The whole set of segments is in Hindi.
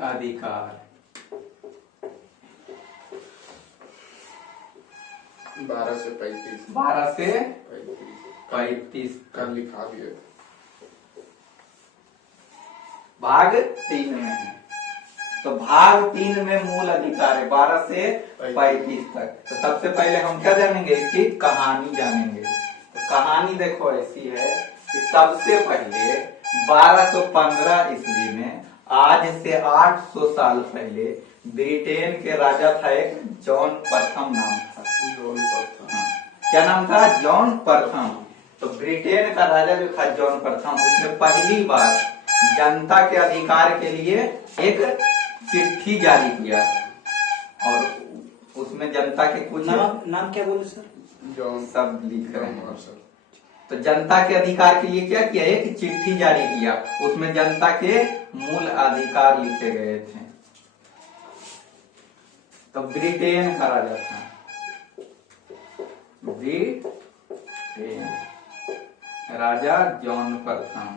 अधिकार 12 से 35। 12 से 35 35 का लिखा दिया। भाग 3 में है। तो भाग 3 में मूल अधिकार है 12 से 35 तक। तो सबसे पहले हम क्या जानेंगे, इसकी कहानी जानेंगे। तो कहानी देखो ऐसी है कि सबसे पहले 1215 ईस्वी में, आज से 800 साल पहले, ब्रिटेन के राजा था एक जॉन प्रथम नाम था। जॉन प्रथम। क्या नाम था? जॉन प्रथम। तो ब्रिटेन का राजा जो था जॉन प्रथम, उसने पहली बार जनता के अधिकार के लिए एक चिट्ठी जारी किया और उसमें जनता के कुछ नाम क्या बोले सर? जॉन सब लिख रहे हैं सर। तो जनता के अधिकार के लिए क्या किया, एक चिट्ठी जारी किया, उसमें जनता के मूल अधिकार लिखे गए थे। तो ब्रिटेन का राजा था, ब्रिटेन राजा जॉन प्रथम।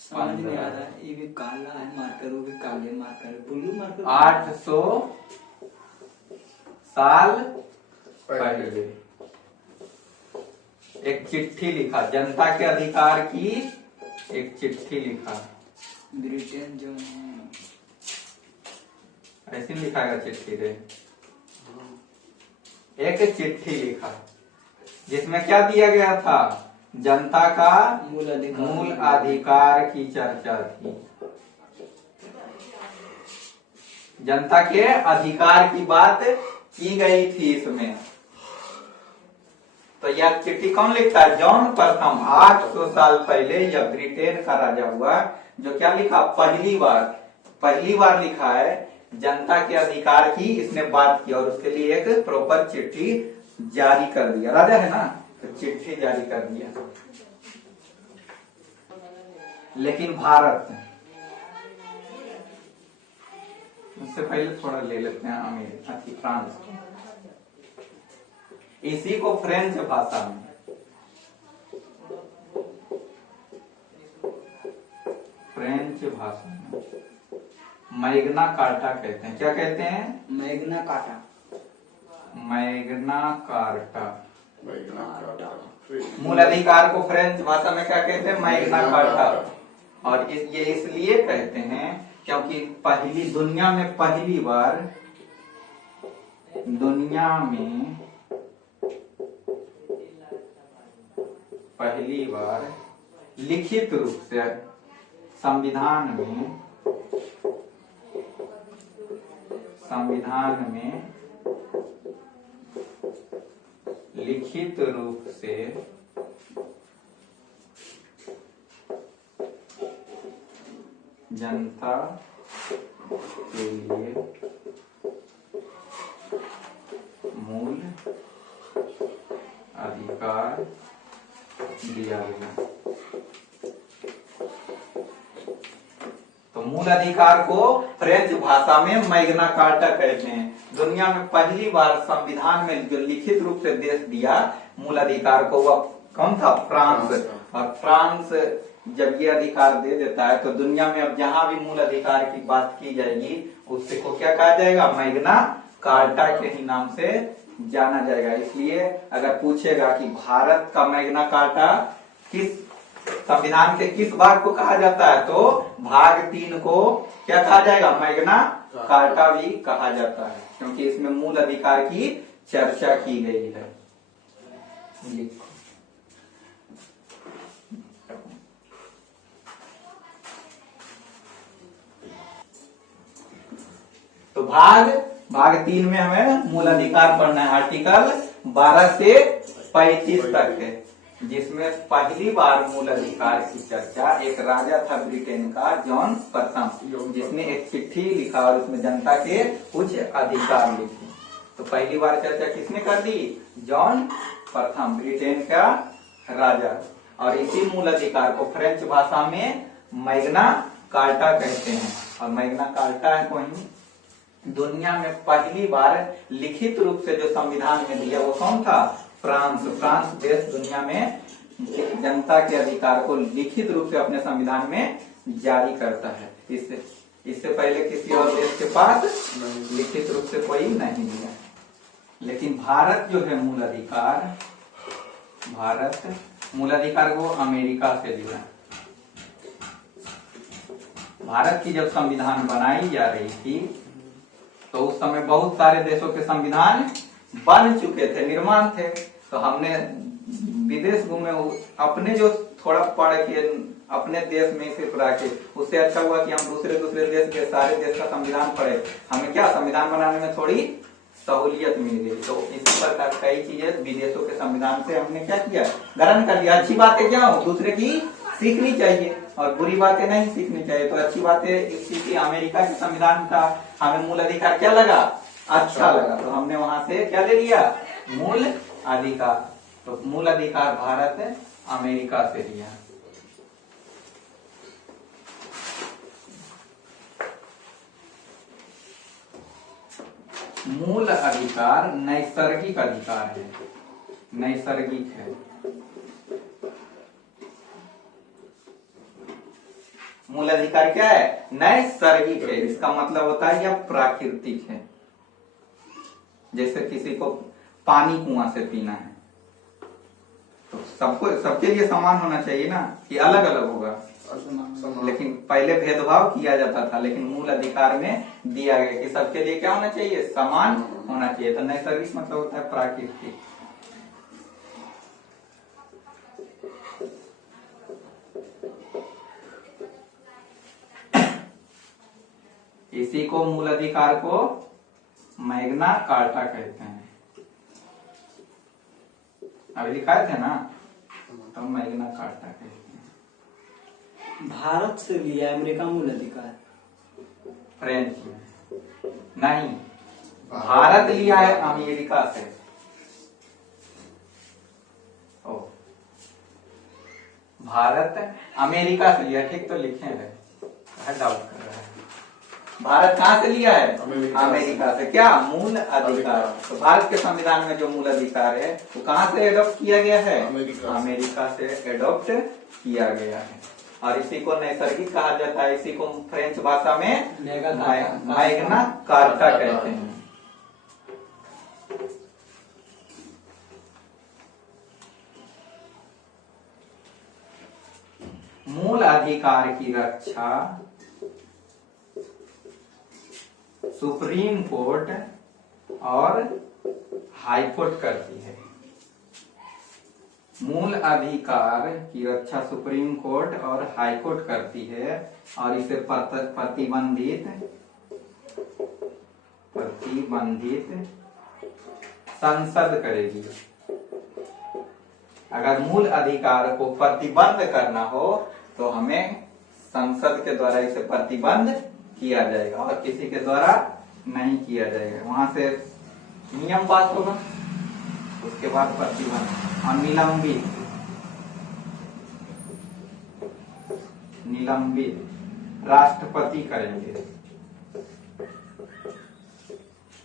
समझ में आ रहा है। ये भी काला है मार्कर, वो भी काले मार्कर है, ब्लू मार्कर। 800 साल पहले एक चिट्ठी लिखा, जनता के अधिकार की एक चिट्ठी लिखा। ब्रिटेन जो है ऐसे लिखाएगा चिट्ठी रे। एक चिट्ठी लिखा जिसमें क्या दिया गया था, जनता का मूल अधिकार की चर्चा थी। जनता के अधिकार की बात की गई थी इसमें। तो यह चिट्ठी कौन लिखता है? जॉन प्रथम। 800 साल पहले यह ब्रिटेन का राजा हुआ जो क्या लिखा, पहली बार लिखा है, जनता के अधिकार की इसने बात की और उसके लिए एक प्रॉपर चिट्ठी जारी कर दिया। राजा है ना, तो चिट्ठी जारी कर दिया। लेकिन भारत, उससे पहले थोड़ा ले लेते हैं अमेरिका, फ्रांस। इसी को फ्रेंच भाषा में मैग्ना कार्टा कहते हैं। क्या कहते हैं? Magna carta. Magna carta. Magna carta. मूल अधिकार को फ्रेंच भाषा में क्या कहते हैं? Magna carta. और ये इसलिए कहते हैं क्योंकि दुनिया में पहली बार लिखित रूप से संविधान में लिखित रूप से जनता के लिए मूल अधिकार दिया गया। तो मूल अधिकार को फ्रेंच भाषा में मैग्ना कार्टा कहते हैं। दुनिया में पहली बार संविधान में जो लिखित रूप से देश दिया मूल अधिकार को, वह कौन था? फ्रांस। और फ्रांस जब ये अधिकार दे देता है तो दुनिया में अब जहां भी मूल अधिकार की बात की जाएगी उससे को क्या कहा जाएगा? मैग्ना कार्टा के ही नाम से जाना जाएगा। इसलिए अगर पूछेगा कि भारत का मैग्ना कार्टा किस संविधान के किस भाग को कहा जाता है, तो भाग 3 को क्या कहा जाएगा? मैग्ना कार्टा भी कहा जाता है, क्योंकि इसमें मूल अधिकार की चर्चा की गई है। लिखो। तो भाग 3 में हमें मूल अधिकार पढ़ना है। आर्टिकल 12 से 35 तक है, जिसमें पहली बार मूल अधिकार की चर्चा एक राजा था ब्रिटेन का, जॉन प्रथम, जिसने एक चिट्ठी लिखा और उसमें जनता के कुछ अधिकार लिखे। तो पहली बार चर्चा किसने कर दी? जॉन प्रथम, ब्रिटेन का राजा। और इसी मूल अधिकार को फ्रेंच भाषा में मैग्ना कार्टा कहते हैं। और मैग्ना कार्टा है कोई दुनिया में पहली बार लिखित रूप से जो संविधान में दिया वो कौन था? फ्रांस। फ्रांस देश दुनिया में जनता के अधिकार को लिखित रूप से अपने संविधान में जारी करता है। इससे पहले किसी और देश के पास लिखित रूप से कोई नहीं दिया। लेकिन भारत जो है मूल अधिकार को अमेरिका से लिया। भारत की जब संविधान बनाई जा रही थी तो उस समय बहुत सारे देशों के संविधान बन चुके थे, निर्माण थे। तो हमने विदेश घूमे, अपने जो थोड़ा पढ़ के अपने देश में सिर्फ रह के, उससे अच्छा हुआ कि हम दूसरे देश के सारे देश का संविधान पढ़े। हमें क्या संविधान बनाने में थोड़ी सहूलियत मिल गई। तो इसी प्रकार कई चीजें विदेशों के संविधान से हमने क्या किया, ग्रहण कर लिया। अच्छी बातें क्या हो, दूसरे की सीखनी चाहिए और बुरी बातें नहीं सीखनी चाहिए। तो अच्छी बातें सीखी, अमेरिका के संविधान का हमें मूल अधिकार क्या लगा, अच्छा लगा, तो हमने वहां से क्या ले लिया, मूल अधिकार। तो मूल अधिकार भारत अमेरिका से लिया। मूल अधिकार नैसर्गिक अधिकार है, नैसर्गिक है। मूल अधिकार क्या है, नैसर्गिक है। इसका मतलब होता है यह प्राकृतिक है। जैसे किसी को पानी कुआं से पीना है तो सबके लिए समान होना चाहिए ना, कि अलग अलग होगा। लेकिन पहले भेदभाव किया जाता था, लेकिन मूल अधिकार में दिया गया कि सबके लिए क्या होना चाहिए, समान होना चाहिए। तो नैसर्गिक मतलब होता है प्राकृतिक। इसी को मूल अधिकार को मैग्ना कार्टा कहते हैं। अभी लिखाए थे ना, तो मैग्ना कार्टा कहते हैं। भारत से लिया अमेरिका मूल अधिकार, फ्रेंच नहीं, भारत लिया है अमेरिका से। ओ, भारत अमेरिका से लिया, ठीक तो लिखे हैं, डाउट कर रहा है। भारत कहाँ से लिया है, अमेरिका से। क्या, मूल अधिकार। तो भारत के संविधान में जो मूल अधिकार है वो कहाँ से एडॉप्ट किया गया है, अमेरिका से एडॉप्ट किया गया है। और इसी को नैसर्गिक कहा जाता है। इसी को फ्रेंच भाषा में मैग्ना कार्टा कहते हैं। मूल अधिकार की रक्षा सुप्रीम कोर्ट और हाई कोर्ट करती है। मूल अधिकार की रक्षा सुप्रीम कोर्ट और हाई कोर्ट करती है और इसे प्रतिबंधित संसद करेगी। अगर मूल अधिकार को प्रतिबंध करना हो तो हमें संसद के द्वारा इसे प्रतिबंध किया जाएगा और किसी के द्वारा नहीं किया जाएगा। वहां से नियम पास होगा, उसके बाद प्रतिबंध और निलंबित राष्ट्रपति करेंगे।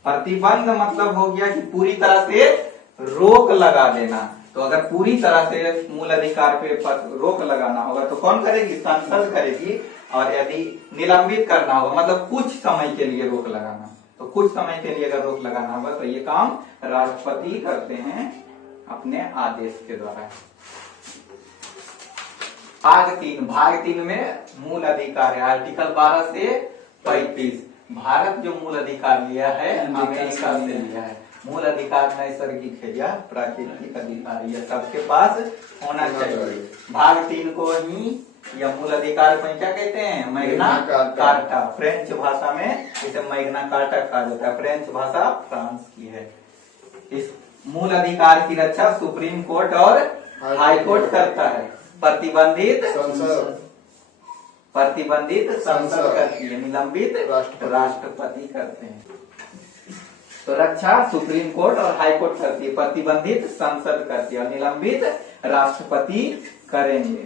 प्रतिबंध मतलब हो गया कि पूरी तरह से रोक लगा देना। तो अगर पूरी तरह से मूल अधिकार पे रोक लगाना होगा तो कौन करेगी, संसद करेगी। और यदि निलंबित करना होगा मतलब कुछ समय के लिए रोक लगाना, तो कुछ समय के लिए अगर रोक लगाना होगा तो ये काम राष्ट्रपति करते हैं अपने आदेश के द्वारा। भाग 3 में मूल अधिकार है, आर्टिकल 12 से 35। भारत जो मूल अधिकार लिया है अमेरिका से लिया है। मूल अधिकार नैसर्गिक है या प्राकृतिक अधिकार, यह सबके पास होना चाहिए। भाग 3 को ही या मूल अधिकार को क्या कहते हैं, मैग्ना कार्टा। फ्रेंच भाषा में इसे मैग्ना कार्टा कहा जाता है। फ्रेंच भाषा फ्रांस की है। इस मूल अधिकार की रक्षा सुप्रीम कोर्ट और हाई कोर्ट करता है। प्रतिबंधित संसद करती है, निलंबित राष्ट्रपति करते हैं। तो रक्षा सुप्रीम कोर्ट और हाई कोर्ट करती है, प्रतिबंधित संसद करती है और निलंबित राष्ट्रपति करेंगे।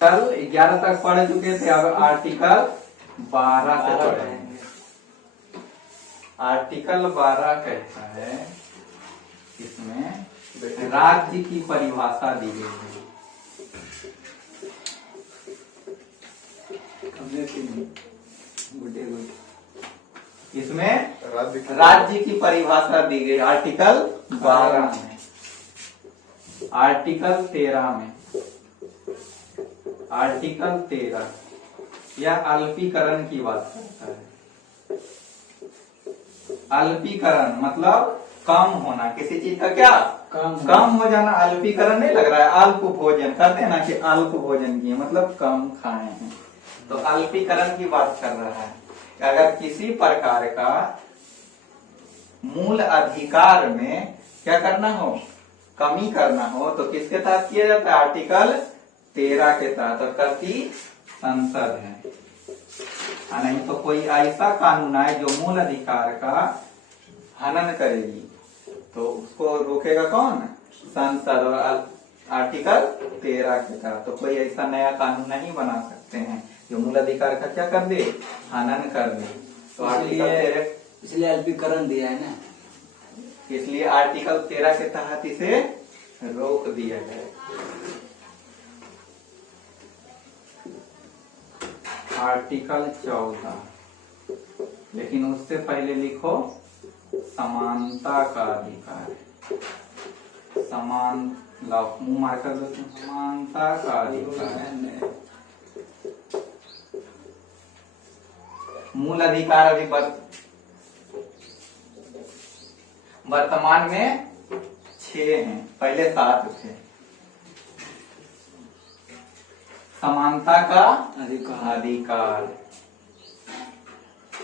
कल 11 तक पढ़ चुके थे, अब आर्टिकल 12 से पढ़ेंगे। आर्टिकल 12 कहता है, इसमें राज्य की परिभाषा दी गई है। इसमें राज्य की परिभाषा दी गई आर्टिकल 12 में। आर्टिकल 13 में, आर्टिकल 13 यह अल्पीकरण की बात करता है। अल्पीकरण मतलब कम होना, किसी चीज का क्या कम हो जाना। अल्पीकरण नहीं लग रहा है, अल्प भोजन कहते हैं ना कि अल्प भोजन किए मतलब कम खाए हैं, तो अल्पीकरण की बात कर रहा है। अगर किसी प्रकार का मूल अधिकार में क्या करना हो, कमी करना हो, तो किसके तहत किया जाता है, आर्टिकल 13 के तहत, और करती संसद है। नहीं तो कोई ऐसा कानून आए जो मूल अधिकार का हनन करेगी तो उसको रोकेगा कौन, संसद, और आर्टिकल 13 के तहत। तो कोई ऐसा नया कानून नहीं बना सकते हैं जो मूल अधिकार का क्या कर दे, हनन कर दे। तो आर्टिकल 13 इसलिए अल्पीकरण दिया है ना, इसलिए आर्टिकल 13 के तहत इसे रोक दिया गया। आर्टिकल 14, लेकिन उससे पहले लिखो समानता का अधिकार। समान लाओ, मुंह मार कर दो, समानता का अधिकार। मूल अधिकार अभी वर्तमान में 6 हैं, पहले 7 थे। समानता का अधिकार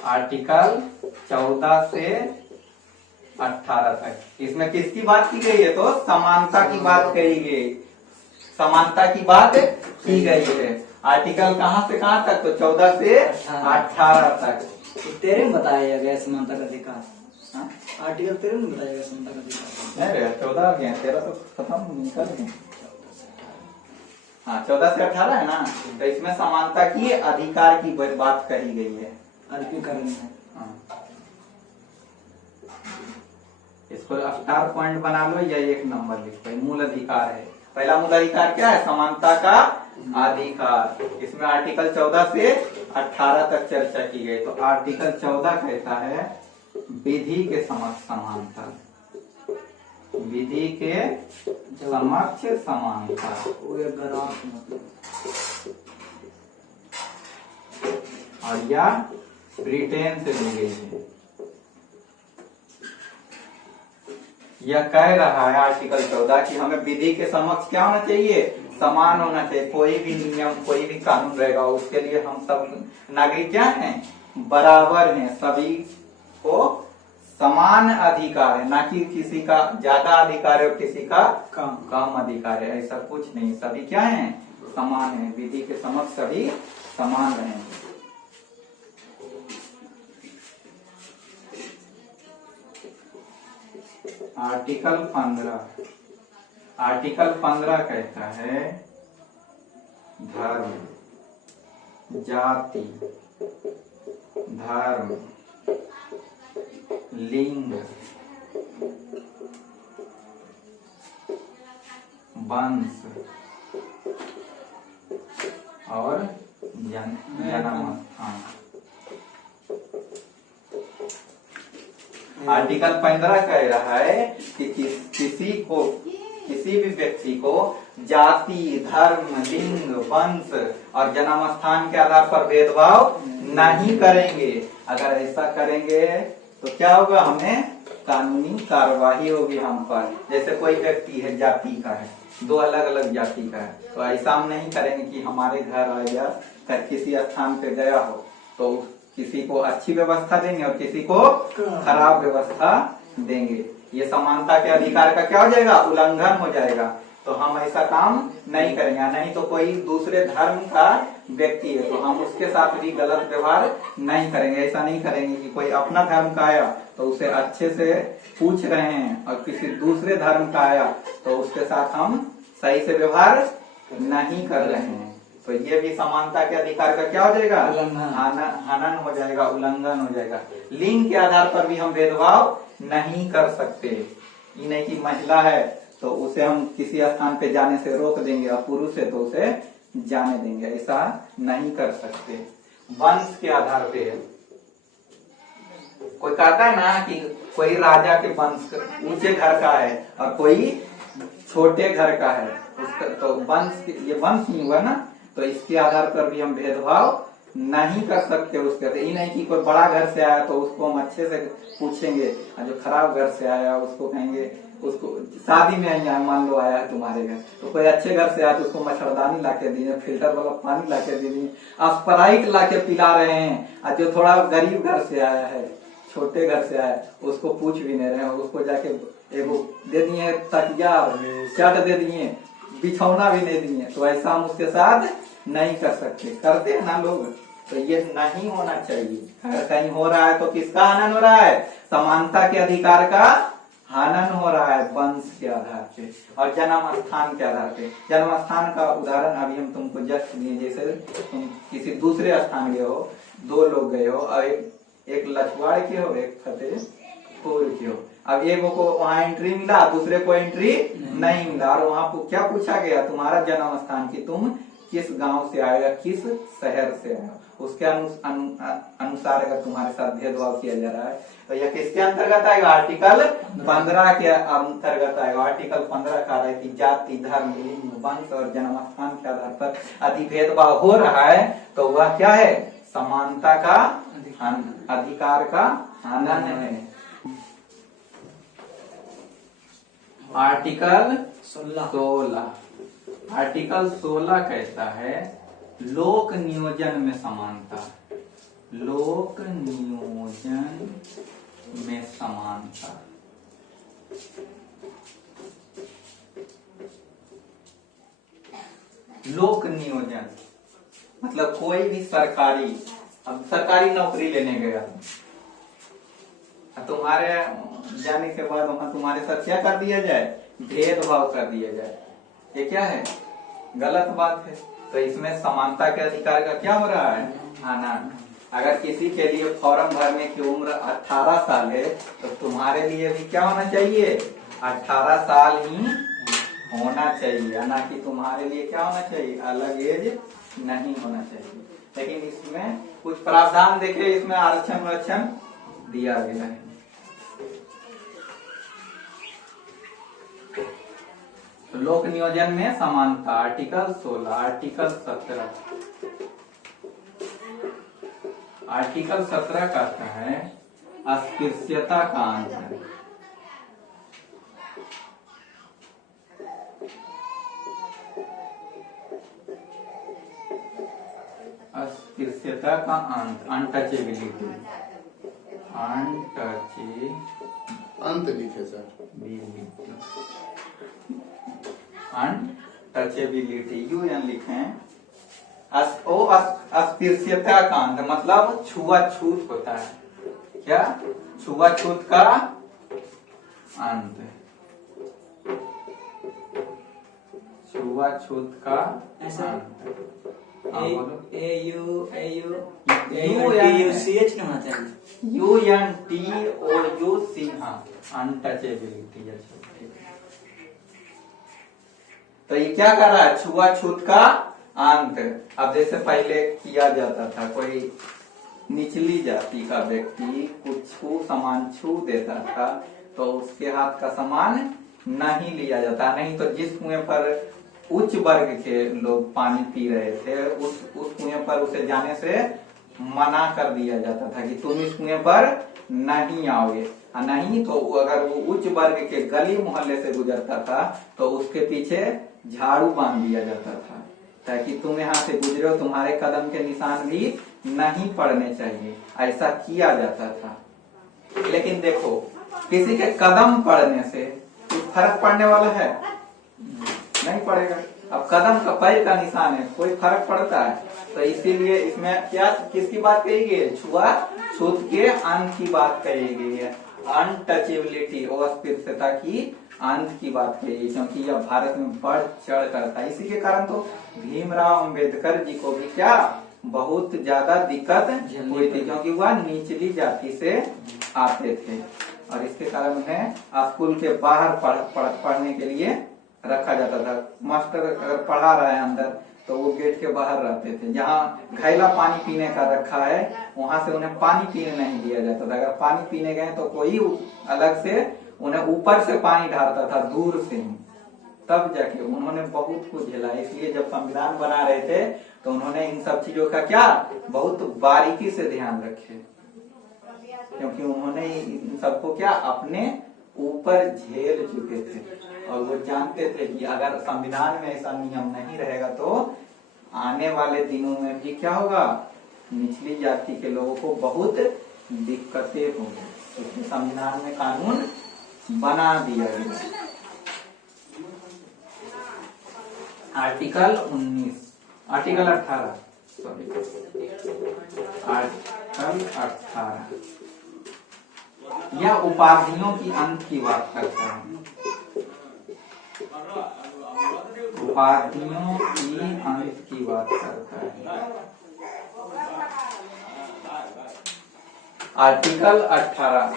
आर्टिकल 14 से 18 तक। इसमें किसकी बात की गई है, तो समानता की बात कही गई, समानता की बात की गई है। आर्टिकल कहां से कहां तक, तो 14 से 18 तक। तो 13 में बताया गया समानता का अधिकार। आर्टिकल 13 में बताया गया समानता का अधिकार। नहीं रे, 14 आ गया, 13 तो खत्म निकल गए। हाँ, 14 से 18 है ना, तो इसमें समानता की अधिकार की बात कही गई है। अल्पीकरण है। हाँ। इसको स्टार पॉइंट बना लो या 1 नंबर लिखो। मूल अधिकार है, पहला मूल अधिकार क्या है, समानता का अधिकार। इसमें आर्टिकल 14 से 18 तक चर्चा की गई। तो आर्टिकल 14 कहता है विधि के समक्ष समानता, विधि के समक्ष समानता। और यह ब्रिटेन से ली गई है। यह कह रहा है आर्टिकल 14 कि हमें विधि के समक्ष क्या होना चाहिए, समान होना चाहिए। कोई भी नियम, कोई भी कानून रहेगा उसके लिए हम सब नागरिक क्या हैं, बराबर हैं। सभी को समान अधिकार है, ना कि किसी का ज्यादा अधिकार है और किसी का कम अधिकार है, ऐसा कुछ नहीं। सभी क्या हैं, समान हैं। विधि के समक्ष सभी समान रहेंगे। आर्टिकल 15, आर्टिकल 15 कहता है धर्म, जाति, धर्म, लिंग, वंश और जन्म स्थान। आर्टिकल 15 कह रहा है कि किसी भी व्यक्ति को जाति, धर्म, लिंग, वंश और जन्म स्थान के आधार पर भेदभाव नहीं करेंगे। अगर ऐसा करेंगे तो क्या होगा, हमें कानूनी कार्यवाही होगी हम पर। जैसे कोई व्यक्ति है, जाति का है, 2 अलग अलग जाति का है, तो ऐसा हम नहीं करेंगे कि हमारे घर आया कर किसी स्थान पे गया हो तो किसी को अच्छी व्यवस्था देंगे और किसी को खराब व्यवस्था देंगे। ये समानता के अधिकार का क्या हो जाएगा, उल्लंघन हो जाएगा। तो हम ऐसा काम नहीं करेंगे। नहीं तो कोई दूसरे धर्म का व्यक्ति है तो हम उसके साथ भी गलत व्यवहार नहीं करेंगे। ऐसा नहीं करेंगे कि कोई अपना धर्म का आया तो उसे अच्छे से पूछ रहे हैं और किसी दूसरे धर्म का आया तो उसके साथ हम सही से व्यवहार नहीं कर रहे हैं। तो ये भी समानता के अधिकार का क्या हो जाएगा? उल्लंघन। हनन हो जाएगा, उल्लंघन हो जाएगा। लिंग के आधार पर भी हम भेदभाव नहीं कर सकते। ये नहीं कि महिला है तो उसे हम किसी स्थान पे जाने से रोक देंगे और पुरुष है तो उसे जाने देंगे, ऐसा नहीं कर सकते। वंश के आधार पे कोई कहता है ना कि कोई राजा के वंश ऊंचे घर का है और कोई छोटे घर का है, उसका तो वंश, ये वंश नहीं हुआ ना, तो इसके आधार पर भी हम भेदभाव नहीं कर सकते उसके। ये नहीं कि कोई बड़ा घर से आया तो उसको हम अच्छे से पूछेंगे, और जो खराब घर से आया उसको कहेंगे, उसको शादी में आएंगे, मान लो आया है तुम्हारे घर, तो कोई अच्छे घर से आया तो उसको मच्छरदानी लाके दिए, फिल्टर वाला पानी लाके दे दिए, आप स्प्राइट लाके पिला रहे हैं। और जो थोड़ा गरीब घर से आया है, छोटे घर से आया, उसको पूछ भी नहीं रहे हैं, उसको जाके एगो दे दिए तकिया, शर्ट दे दिए, बिछौना भी नहीं दिए। तो ऐसा हम उसके साथ नहीं कर सकते, करते हैं ना लोग। तो ये नहीं होना चाहिए। अगर कहीं हो रहा है तो किसका हनन हो रहा है? समानता के अधिकार का हनन हो रहा है, वंश के आधार पे और जन्म स्थान के आधार पे। जन्म स्थान का उदाहरण अभी हम तुमको जस्ट दिए, जैसे तुम किसी दूसरे स्थान गए हो, दो लोग गए हो और एक लछवाड़ के हो, एक फतेहपुर के हो। अब एक को वहाँ एंट्री मिला, दूसरे को एंट्री नहीं मिला, और वहाँ क्या पूछा गया? तुम्हारा जन्म स्थान की तुम किस गांव से आए या किस शहर से आए, उसके अनुसार अगर तुम्हारे साथ भेदभाव किया जा रहा है तो यह किसके अंतर्गत आएगा? आर्टिकल 15 के अंतर्गत आएगा। आर्टिकल 15 कह रहा है कि जाति, धर्म, लिंग, वंश और जन्म स्थान के आधार पर यदि भेदभाव हो रहा है तो वह क्या है? समानता का अधिकार का हनन है। आर्टिकल 16 आर्टिकल 16 कहता है लोक नियोजन में समानता। लोक नियोजन में समानता। लोक नियोजन मतलब कोई भी सरकारी, अब सरकारी नौकरी लेने गया, तुम्हारे जाने के बाद वहां तुम्हारे साथ क्या कर दिया जाए? भेदभाव कर दिया जाए। ये क्या है? गलत बात है। तो इसमें समानता के अधिकार का क्या हो रहा है? हनन। अगर किसी के लिए फॉर्म भरने की उम्र 18 साल है तो तुम्हारे लिए भी क्या होना चाहिए? 18 साल ही होना चाहिए, ना कि तुम्हारे लिए क्या होना चाहिए? अलग एज नहीं होना चाहिए। लेकिन इसमें कुछ प्रावधान देखे, इसमें आरक्षण दिया गया है। तो लोक नियोजन में समानता आर्टिकल 16। आर्टिकल 17 आर्टिकल 17 कहता है अस्पृश्यता का अंत है। अस्पृश्यता का अंत, अनटचेबिलिटी। अंत लिखे सर, अनटचेबिलिटी UN लिखे। अस्पृश्यता का अंत मतलब छुआछूत होता है। क्या? छुआछूत का अंत। छुआछूत का अंत। UNTOUCH होना चाहिए। UNTOUC untouchability. तो ये क्या कर रहा है? छुआछूत का अंत। अब जैसे पहले किया जाता था, कोई निचली जाति का व्यक्ति कुछ सामान छू देता था तो उसके हाथ का सामान नहीं लिया जाता। नहीं तो जिस कुएं पर उच्च वर्ग के लोग पानी पी रहे थे उस कुएं पर उसे जाने से मना कर दिया जाता था कि तुम इस कुएं पर नहीं आओगे। नहीं तो अगर वो उच्च वर्ग के गली मोहल्ले से गुजरता था तो उसके पीछे झाड़ू बांध दिया जाता था ताकि तुम यहाँ से गुजरे हो, तुम्हारे कदम के निशान भी नहीं पड़ने चाहिए। ऐसा किया जाता था। लेकिन देखो, किसी के कदम पड़ने से कुछ फर्क पड़ने वाला है? नहीं पड़ेगा। अब कदम का, पैर का निशान है, कोई फर्क पड़ता है? तो इसीलिए इसमें क्या, किसकी बात कही गई है? छुआछूत के अंत की बात कही गई है। अनटचेबिलिटी और अस्पृश्यता की अंत की बात कही, क्योंकि यह भारत में बढ़ चढ़ कर था। इसी के कारण तो भीमराव अंबेडकर जी को भी क्या बहुत ज्यादा दिक्कत हुई थी, क्योंकि वह निचली जाति से आते थे और इसके कारण उन्हें स्कूल के बाहर पढ़ने के लिए रखा जाता था। मास्टर अगर पढ़ा रहा है अंदर तो वो गेट के बाहर रहते थे। जहाँ घैला पानी पीने का रखा है वहां से उन्हें पानी पीने नहीं दिया जाता था। अगर पानी पीने गए तो कोई अलग से उन्हें ऊपर से पानी ढालता था, दूर से ही, तब जाके उन्होंने बहुत कुछ झेला। इसलिए जब संविधान बना रहे थे तो उन्होंने इन सब चीजों का क्या बहुत बारीकी से ध्यान रखे, क्योंकि उन्होंने इन सबको क्या अपने ऊपर झेल चुके थे और वो जानते थे कि अगर संविधान में ऐसा नियम नहीं रहेगा तो आने वाले दिनों में भी क्या होगा, निचली जाति के लोगों को बहुत दिक्कतें होंगी। इसलिए संविधान में कानून बना दिया गया। आर्टिकल 19, आर्टिकल 18 सॉरी आर्टिकल 18 यह उपाधियों की अंत की बात करता है। उपाधियों की अंत की बात करता है। आर्टिकल 18,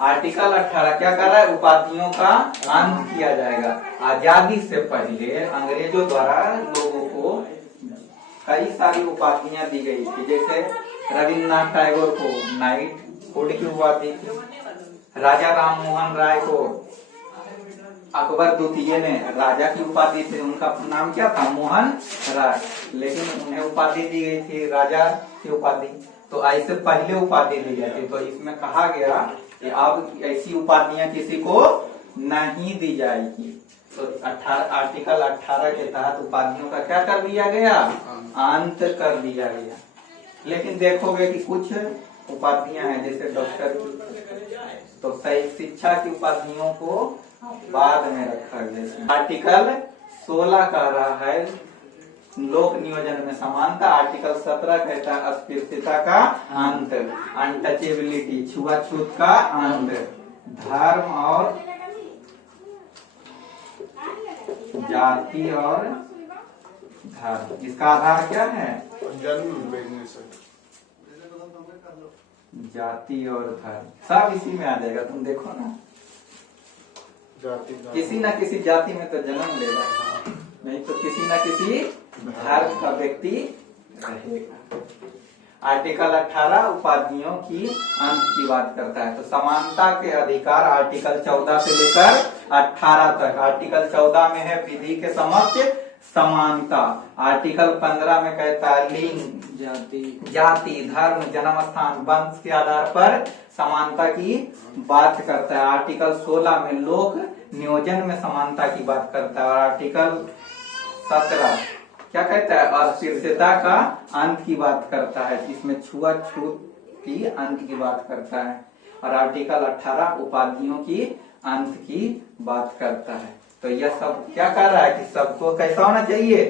आर्टिकल 18 क्या कर रहा है, उपाधियों का अंत किया जाएगा। आजादी से पहले अंग्रेजों द्वारा लोगों को कई सारी उपाधियां दी गई थी। जैसे रविन्द्रनाथ टैगोर को नाइटहुड की उपाधि थी, राजा राम मोहन राय को अकबर द्वितीय ने राजा की उपाधि थी। उनका नाम क्या था, मोहन राय, लेकिन उन्हें उपाधि दी गई थी राजा की उपाधि। तो ऐसे पहले उपाधि दी गई थी। तो इसमें कहा गया कि अब ऐसी उपाधियां किसी को नहीं दी जाएगी। तो आर्टिकल 18 के तहत उपाधियों का क्या कर दिया गया, अंत कर दिया गया। लेकिन देखोगे कि कुछ उपाधियां हैं जैसे डॉक्टर की, तो सही शिक्षा की उपाधियों को बाद में रखा गया। आर्टिकल 16 कह रहा है लोक नियोजन में समानता। आर्टिकल 17 कहता है अस्पृश्यता का अंत, अनटचेबिलिटी छुआछूत का अंत, धर्म और जाति और धर्म। इसका आधार क्या है, जाति और धर्म। सब इसी में आ जाएगा, तुम देखो ना, किसी न किसी जाति में तो जन्म लेगा, नहीं तो किसी न किसी धर्म का व्यक्ति रहेगा। आर्टिकल 18 उपाधियों की अंत की बात करता है। तो समानता के अधिकार आर्टिकल 14 से लेकर 18 तक। आर्टिकल 14 में है विधि के समक्ष समानता। आर्टिकल 15 में कहता है लिंग, जाति, धर्म, जन्म स्थान, वंश के आधार पर समानता की बात करता है। आर्टिकल 16 में लोक नियोजन में समानता की बात करता है। और आर्टिकल 17 क्या कहता है, अस्पृश्यता का अंत की बात करता है। इसमें छुआछूत की अंत की बात करता है। और आर्टिकल 18 उपाधियों की अंत की बात करता है। तो यह सब क्या कर रहा है कि सबको कैसा होना चाहिए,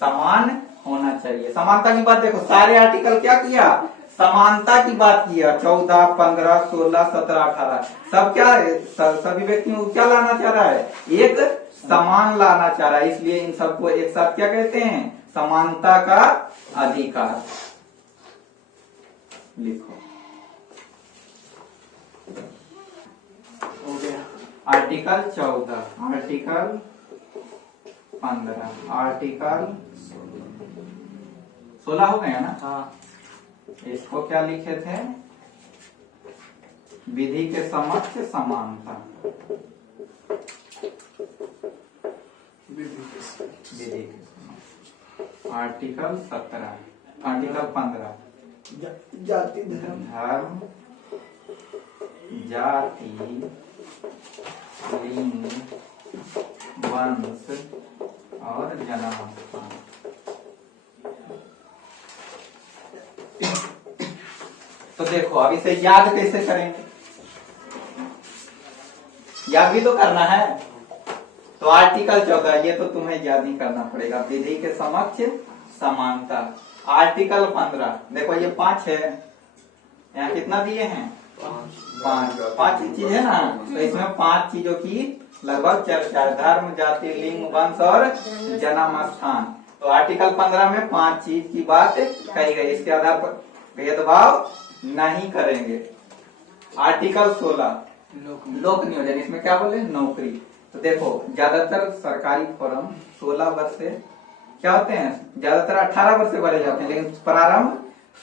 समान होना चाहिए। समानता की बात देखो, सारे आर्टिकल क्या किया, समानता की बात किया। 14, 15, 16, 17, 18 सब क्या है, सभी व्यक्तियों को क्या लाना चाह रहा है, एक समान लाना चाह रहा है। इसलिए इन सबको एक साथ क्या कहते हैं, समानता का अधिकार। लिखो हो गया। आर्टिकल 14, आर्टिकल 15, आर्टिकल 16 हो गया ना। हाँ, इसको क्या लिखे थे, विधि के समक्ष समानता। विधि के समक्ष। आर्टिकल 17, आर्टिकल 15 जाति धर्म, जाति, लिंग, वंश और जन्म स्थान। तो देखो अब इसे याद कैसे करेंगे, याद भी तो करना है। तो आर्टिकल 14 ये तो तुम्हें याद ही करना पड़ेगा, विधि के समक्ष समानता। आर्टिकल 15 देखो ये 5 है, यहाँ कितना दिए हैं, पांच ही चीज है ना, तो इसमें 5 चीजों की लगभग चर्चा है। धर्म, जाति, लिंग, वंश और जन्म स्थान। तो आर्टिकल 15 में 5 चीज की बात कही गई, इसके आधार पर भेदभाव नहीं करेंगे। आर्टिकल 16 लोक नियोजन, इसमें क्या बोले, नौकरी। तो देखो ज्यादातर सरकारी फॉर्म 16 वर्ष से क्या होते हैं, ज्यादातर 18 वर्ष से भरे जाते हैं, लेकिन प्रारंभ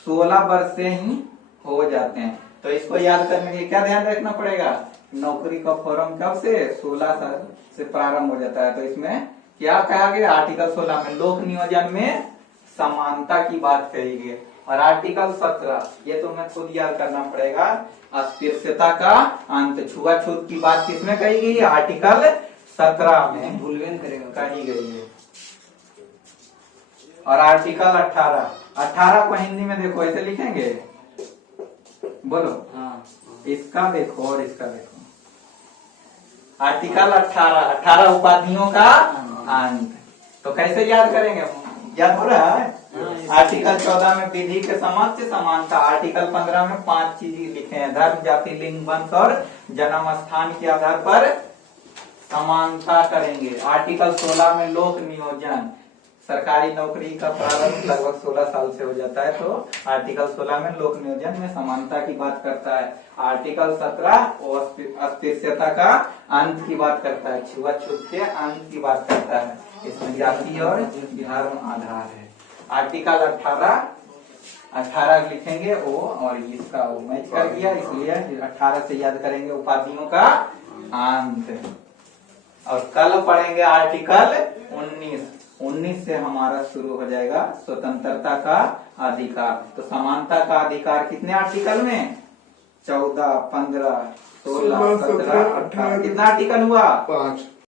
16 वर्ष से ही हो जाते हैं। तो इसको याद करने के लिए क्या ध्यान रखना पड़ेगा, नौकरी का फॉर्म कब से, 16 साल से प्रारंभ हो जाता है। तो इसमें क्या कहा गया, आर्टिकल 16 में लोक नियोजन में समानता की बात कही गई। और आर्टिकल 17 ये तो मैं खुद याद करना पड़ेगा, अस्पृश्यता का अंत, छुआछूत की बात किसमें कही गई है, आर्टिकल 17 में भूलवेन करेगा। कही गई है। और आर्टिकल 18 को हिंदी में देखो ऐसे लिखेंगे, बोलो। हाँ इसका देखो और इसका देखो। आर्टिकल 18 उपाधियों का अंत। तो कैसे याद करेंगे, याद हो रहा है। आर्टिकल 14 में विधि के समक्ष समानता। आर्टिकल 15 में 5 चीज लिखे हैं, धर्म, जाति, लिंग, वंश और जन्म स्थान के आधार पर समानता करेंगे। आर्टिकल 16 में लोक नियोजन, सरकारी नौकरी का प्रारंभ लगभग 16 साल से हो जाता है। तो आर्टिकल 16 में लोक नियोजन में समानता की बात करता है। आर्टिकल 17 अस्पृश्यता का अंत की बात करता है, छुआछूत के अंत की बात करता है। इसमें जाति और धर्म आधार है। आर्टिकल 18 लिखेंगे वो, और इसका वो मैच कर दिया, इसलिए 18 से याद करेंगे उपाधियों का अंत। और कल पढ़ेंगे आर्टिकल 19 से हमारा शुरू हो जाएगा स्वतंत्रता का अधिकार। तो समानता का अधिकार कितने आर्टिकल में, 14, 15, 16, 17, 18, कितना आर्टिकल हुआ, 5।